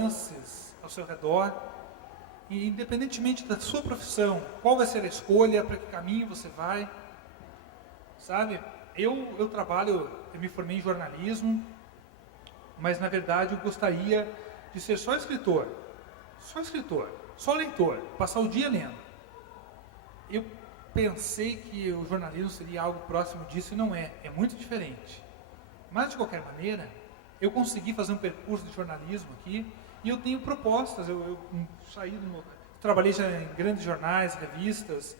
nuances ao seu redor, e independentemente da sua profissão, qual vai ser a escolha, para que caminho você vai, sabe? Eu me formei em jornalismo, mas na verdade eu gostaria de ser só escritor, só leitor, passar o dia lendo. Eu pensei que o jornalismo seria algo próximo disso e não é muito diferente. Mas de qualquer maneira, eu consegui fazer um percurso de jornalismo aqui e eu tenho propostas. Eu trabalhei já em grandes jornais, revistas,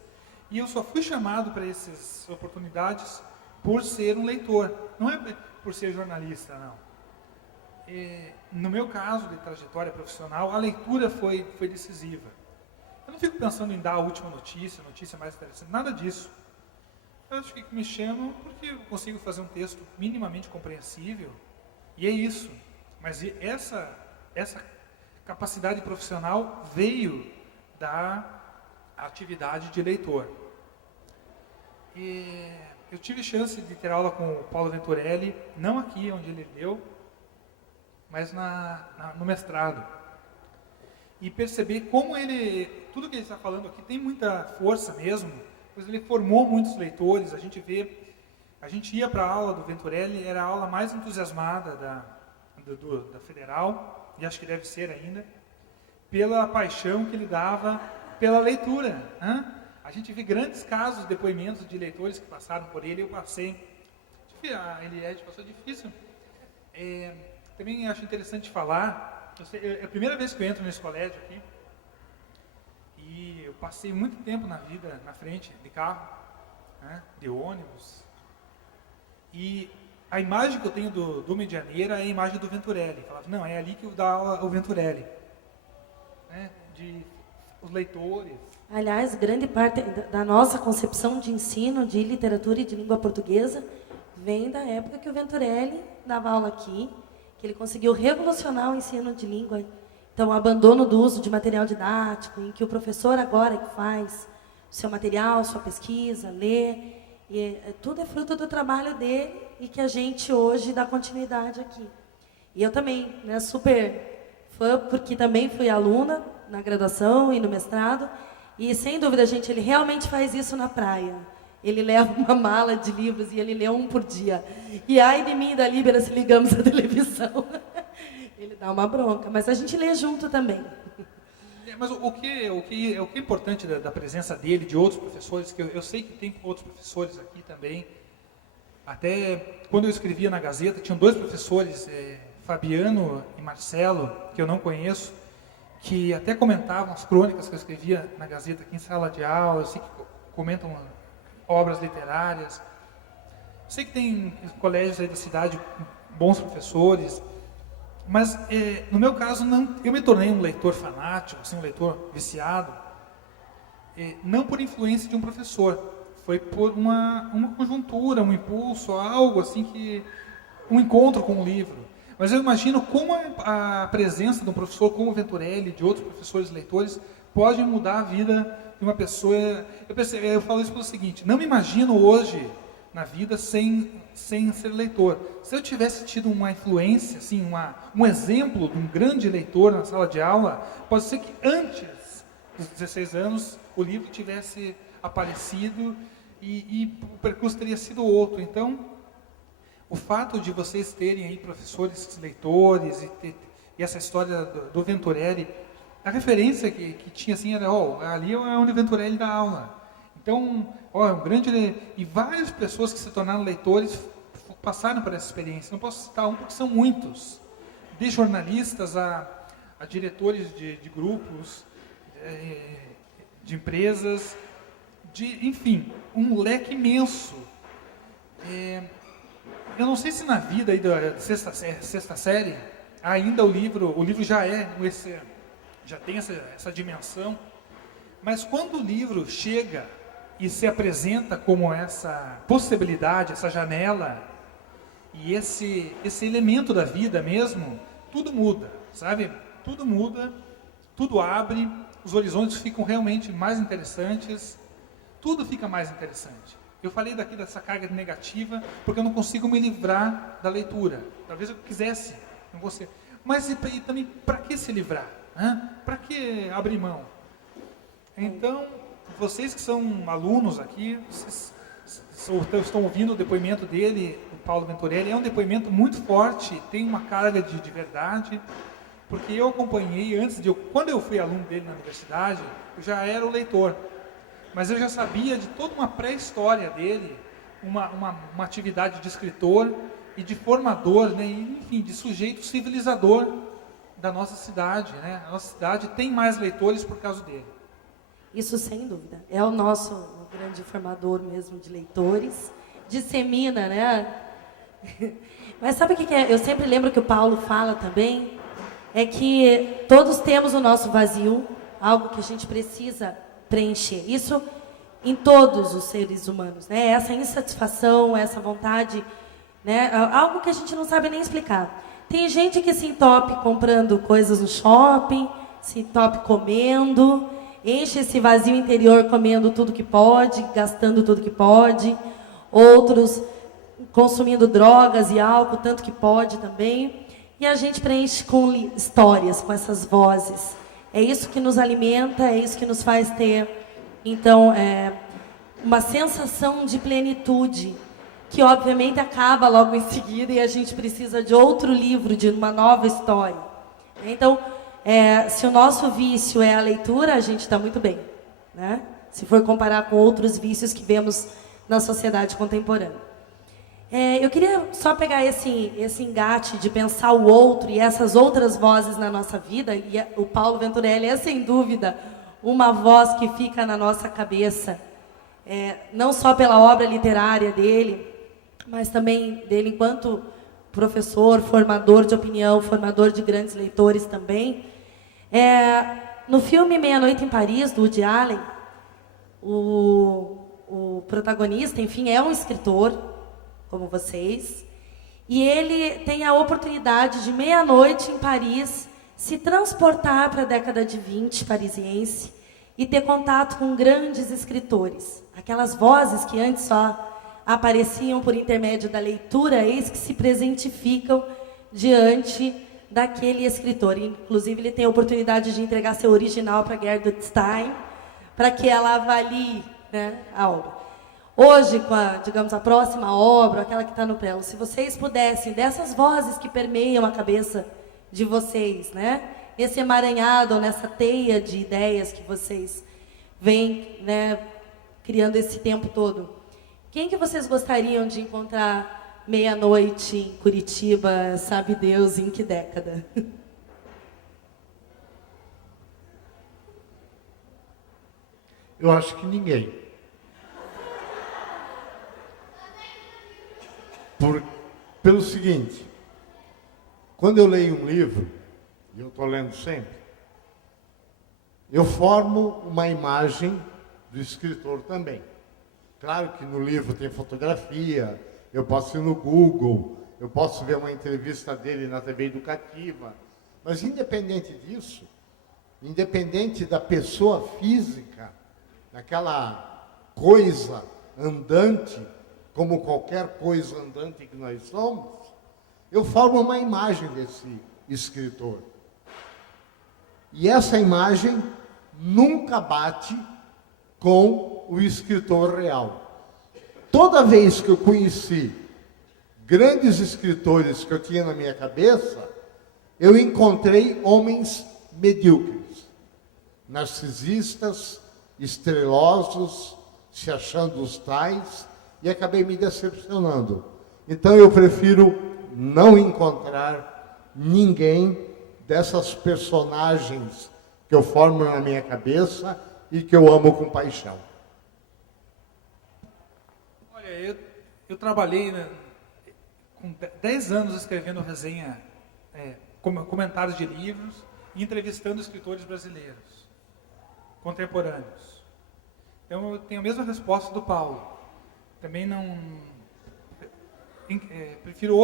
e eu só fui chamado para essas oportunidades por ser um leitor, não é por ser jornalista, não. No meu caso de trajetória profissional, a leitura foi decisiva. Eu não fico pensando em dar a última notícia mais interessante, nada disso. Eu acho que me chamam porque eu consigo fazer um texto minimamente compreensível, e é isso. Mas essa capacidade profissional veio da atividade de leitor. Eu tive chance de ter aula com o Paulo Venturelli, não aqui onde ele deu, mas no mestrado. E perceber como tudo que ele está falando aqui tem muita força mesmo, pois ele formou muitos leitores. A gente ia para a aula do Venturelli, era a aula mais entusiasmada da Federal, e acho que deve ser ainda, pela paixão que ele dava pela leitura. A gente vê grandes casos de depoimentos de leitores que passaram por ele, eu passei. A Eliette passou difícil. Também acho interessante falar, é a primeira vez que eu entro nesse colégio aqui, e eu passei muito tempo na vida na frente de carro, de ônibus, e a imagem que eu tenho do Medianeira é a imagem do Venturelli. Eu falava, não, é ali que dá aula o Venturelli, os leitores. Aliás, grande parte da nossa concepção de ensino de literatura e de língua portuguesa vem da época que o Venturelli dava aula aqui, que ele conseguiu revolucionar o ensino de língua. Então, o abandono do uso de material didático, em que o professor agora que faz o seu material, sua pesquisa, lê, e tudo é fruto do trabalho dele e que a gente hoje dá continuidade aqui. E eu também, super fã, porque também fui aluna na graduação e no mestrado, e sem dúvida, gente, ele realmente faz isso na praia. Ele leva uma mala de livros e ele lê um por dia. E ai de mim e da Líbera se ligamos à televisão. Ele dá uma bronca, mas a gente lê junto também. Mas o que é importante da presença dele, de outros professores, que eu sei que tem outros professores aqui também. Até quando eu escrevia na Gazeta, tinham dois professores, Fabiano e Marcelo, que eu não conheço, que até comentavam as crônicas que eu escrevia na Gazeta aqui em sala de aula. Eu sei que comentam obras literárias. Eu sei que tem colégios aí da cidade bons professores, mas no meu caso não. Eu me tornei um leitor fanático, assim, um leitor viciado, não por influência de um professor, foi por uma conjuntura, um impulso, algo assim, um encontro com o livro. Mas eu imagino como a presença de um professor como o Venturelli, de outros professores leitores, pode mudar a vida de uma pessoa. Eu falo isso pelo seguinte: não me imagino hoje na vida sem ser leitor. Se eu tivesse tido uma influência, assim, um exemplo de um grande leitor na sala de aula, pode ser que antes dos 16 anos o livro tivesse aparecido e o percurso teria sido outro. Então, o fato de vocês terem aí professores leitores e essa história do Venturelli, a referência que tinha assim era, ali é onde o Venturelli dá aula. Então, um grande... E várias pessoas que se tornaram leitores passaram por essa experiência. Não posso citar um porque são muitos. De jornalistas a diretores de grupos, de empresas, enfim, um leque imenso. Eu não sei se na vida aí da sexta série, ainda o livro já tem essa dimensão, mas quando o livro chega e se apresenta como essa possibilidade, essa janela, e esse elemento da vida mesmo, tudo muda, sabe? Tudo muda, tudo abre, os horizontes ficam realmente mais interessantes, tudo fica mais interessante. Eu falei dessa carga negativa porque eu não consigo me livrar da leitura. Talvez eu quisesse, não vou ser. Mas e também, para que se livrar? Né? Para que abrir mão? Então, vocês que são alunos aqui, vocês estão ouvindo o depoimento dele, o Paulo Venturelli, é um depoimento muito forte, tem uma carga de verdade, porque eu acompanhei quando eu fui aluno dele na universidade, eu já era o leitor, mas eu já sabia de toda uma pré-história dele, uma atividade de escritor e de formador, né, enfim, de sujeito civilizador da nossa cidade, né? A nossa cidade tem mais leitores por causa dele. Isso sem dúvida. É o nosso grande formador mesmo de leitores. Dissemina, né? Mas sabe o que é? Eu sempre lembro que o Paulo fala também, é que todos temos o nosso vazio, algo que a gente precisa preencher. Isso em todos os seres humanos, né? Essa insatisfação, essa vontade, né? Algo que a gente não sabe nem explicar. Tem gente que se entope comprando coisas no shopping, se entope comendo, enche esse vazio interior comendo tudo que pode, gastando tudo que pode. Outros consumindo drogas e álcool, tanto que pode também. E a gente preenche com histórias, com essas vozes. É isso que nos alimenta, é isso que nos faz ter, então, uma sensação de plenitude, que obviamente acaba logo em seguida e a gente precisa de outro livro, de uma nova história. Então, se o nosso vício é a leitura, a gente está muito bem, né? Se for comparar com outros vícios que vemos na sociedade contemporânea. Eu queria só pegar esse engate de pensar o outro e essas outras vozes na nossa vida, e o Paulo Venturelli é, sem dúvida, uma voz que fica na nossa cabeça, não só pela obra literária dele, mas também dele enquanto professor, formador de opinião, formador de grandes leitores também. No filme Meia-Noite em Paris, do Woody Allen, o protagonista, enfim, é um escritor, como vocês, e ele tem a oportunidade de meia-noite em Paris se transportar para a década de 20 parisiense e ter contato com grandes escritores. Aquelas vozes que antes só apareciam por intermédio da leitura, eis que se presentificam diante daquele escritor. Inclusive, ele tem a oportunidade de entregar seu original para Gertrude Stein, para que ela avalie, né, a obra. Hoje, com a próxima obra, aquela que está no prelo, se vocês pudessem, dessas vozes que permeiam a cabeça de vocês, né, esse emaranhado, nessa teia de ideias que vocês vêm, né, criando esse tempo todo, quem que vocês gostariam de encontrar meia-noite em Curitiba, sabe Deus em que década? Eu acho que ninguém. Pelo seguinte, quando eu leio um livro, e eu estou lendo sempre, eu formo uma imagem do escritor também. Claro que no livro tem fotografia, eu posso ir no Google, eu posso ver uma entrevista dele na TV educativa, mas independente disso, independente da pessoa física, daquela coisa andante, como qualquer coisa andante que nós somos, eu formo uma imagem desse escritor. E essa imagem nunca bate com o escritor real. Toda vez que eu conheci grandes escritores que eu tinha na minha cabeça, eu encontrei homens medíocres, narcisistas, estrelosos, se achando os tais, e acabei me decepcionando. Então eu prefiro não encontrar ninguém dessas personagens que eu formo na minha cabeça e que eu amo com paixão. Olha, eu trabalhei, né, com 10 anos escrevendo resenha, comentários de livros e entrevistando escritores brasileiros, contemporâneos. Então eu tenho a mesma resposta do Paulo. Também não... prefiro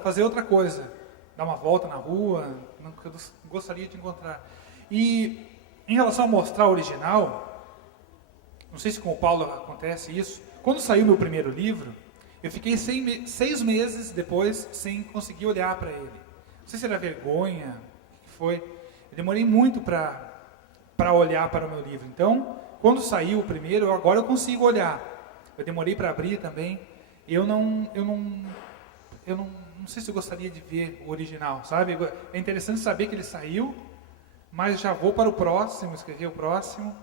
fazer outra coisa. Dar uma volta na rua, eu gostaria de encontrar. E em relação a mostrar o original, não sei se com o Paulo acontece isso, quando saiu meu primeiro livro, eu fiquei 6 meses depois sem conseguir olhar para ele. sei se era vergonha, o que foi. Eu demorei muito para olhar para o meu livro. Então, quando saiu o primeiro, agora eu consigo olhar. Eu demorei para abrir também. Eu não sei se eu gostaria de ver o original, sabe? É interessante saber que ele saiu, mas já vou para o próximo, escrever o próximo.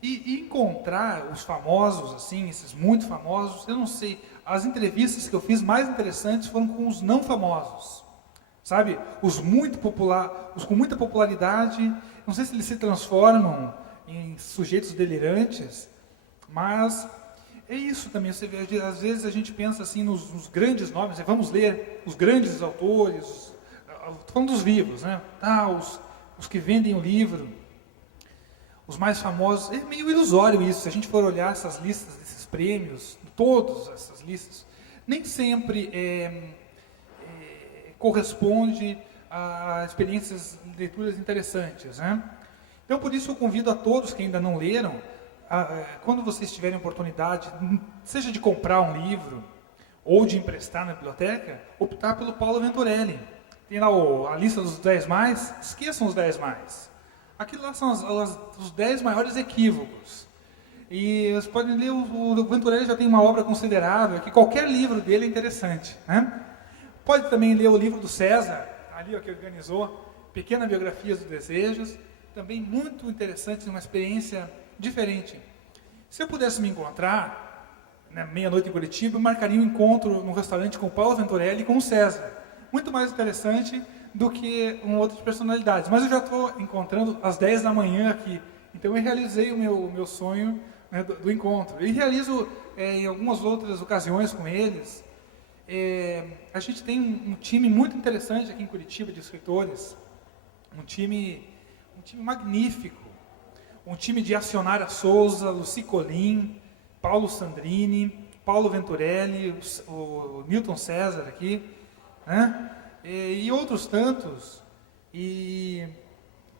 E encontrar os famosos, assim, esses muito famosos, eu não sei. As entrevistas que eu fiz mais interessantes foram com os não famosos, sabe? Os com muita popularidade, não sei se eles se transformam em sujeitos delirantes, mas é isso também. Você vê, às vezes a gente pensa assim nos grandes nomes, vamos ler os grandes autores, estou falando dos vivos, né? Os que vendem o livro. Os mais famosos, é meio ilusório isso, se a gente for olhar essas listas desses prêmios, todas essas listas, nem sempre corresponde a experiências, leituras interessantes, né? Então, por isso eu convido a todos que ainda não leram, quando vocês tiverem oportunidade, seja de comprar um livro, ou de emprestar na biblioteca, optar pelo Paulo Venturelli. Tem lá a lista dos 10 mais, esqueçam os 10 mais. Aquilo lá são os 10 maiores equívocos. E vocês podem ler, o Venturelli já tem uma obra considerável, que qualquer livro dele é interessante, né? Pode também ler o livro do César, ali que organizou, Pequena Biografia dos Desejos, também muito interessante, uma experiência diferente. Se eu pudesse me encontrar, meia-noite em Curitiba, eu marcaria um encontro num restaurante com o Paulo Venturelli e com o César. Muito mais interessante do que outras personalidades. Mas eu já estou encontrando às 10 da manhã aqui. Então eu realizei o meu sonho, né, do encontro. E realizo em algumas outras ocasiões com eles. A gente tem um time muito interessante aqui em Curitiba de escritores. Um time magnífico. Um time de Acionária Souza, Luci Colim, Paulo Sandrini, Paulo Venturelli, o Newton César aqui, né? E outros tantos. E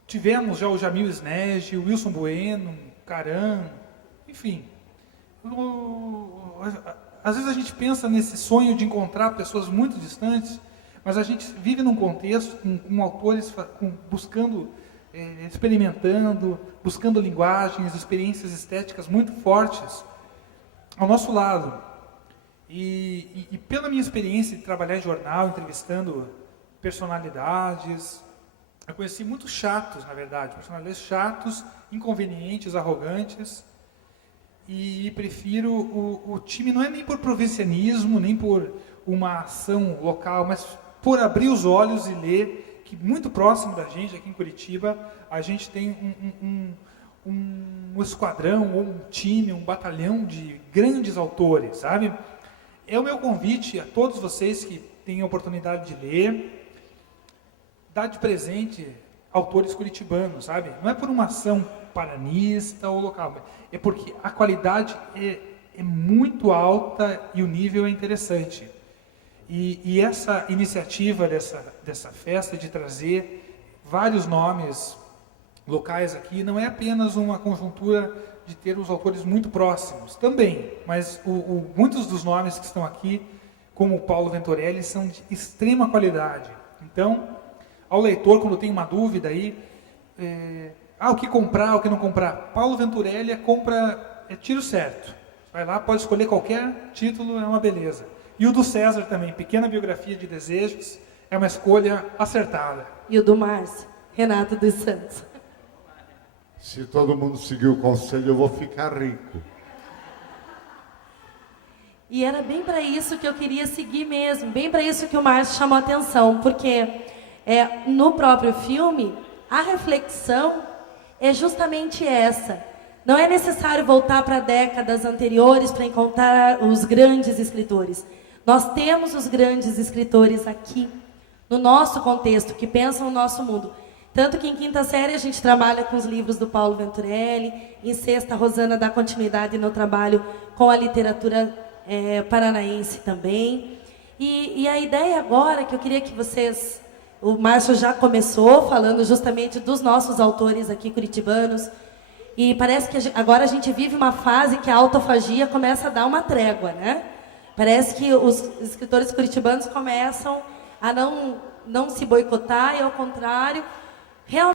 tivemos já o Jamil Snege, o Wilson Bueno, Caran, enfim. Às vezes a gente pensa nesse sonho de encontrar pessoas muito distantes, mas a gente vive num contexto com autores buscando, experimentando, buscando linguagens, experiências estéticas muito fortes ao nosso lado. E pela minha experiência de trabalhar em jornal, entrevistando personalidades, eu conheci muitos chatos, na verdade, personalidades chatos, inconvenientes, arrogantes, e prefiro o time, não é nem por provincianismo, nem por uma ação local, mas por abrir os olhos e ler, que muito próximo da gente, aqui em Curitiba, a gente tem um esquadrão, ou um time, um batalhão de grandes autores, sabe? É o meu convite a todos vocês que têm a oportunidade de ler, dar de presente autores curitibanos, sabe? Não é por uma ação paranista ou local, é porque a qualidade é muito alta e o nível é interessante. E essa iniciativa dessa festa de trazer vários nomes locais aqui não é apenas uma conjuntura de ter os autores muito próximos, também, mas muitos dos nomes que estão aqui, como o Paulo Venturelli, são de extrema qualidade. Então, ao leitor, quando tem uma dúvida aí, o que comprar, o que não comprar, Paulo Venturelli é tiro certo. Vai lá, pode escolher qualquer título, é uma beleza. E o do César também, Pequena Biografia de Desejos, é uma escolha acertada. E o do Márcio, Renato dos Santos. Se todo mundo seguir o conselho, eu vou ficar rico. E era bem para isso que eu queria seguir mesmo, bem para isso que o Márcio chamou a atenção, porque no próprio filme, a reflexão é justamente essa. Não é necessário voltar para décadas anteriores para encontrar os grandes escritores. Nós temos os grandes escritores aqui, no nosso contexto, que pensam no nosso mundo. Tanto que em quinta série a gente trabalha com os livros do Paulo Venturelli, em sexta a Rosana dá continuidade no trabalho com a literatura paranaense também. E a ideia agora que eu queria que vocês... O Márcio já começou falando justamente dos nossos autores aqui curitibanos. E parece que agora a gente vive uma fase que a autofagia começa a dar uma trégua, né? Parece que os escritores curitibanos começam a não se boicotar, e ao contrário, realmente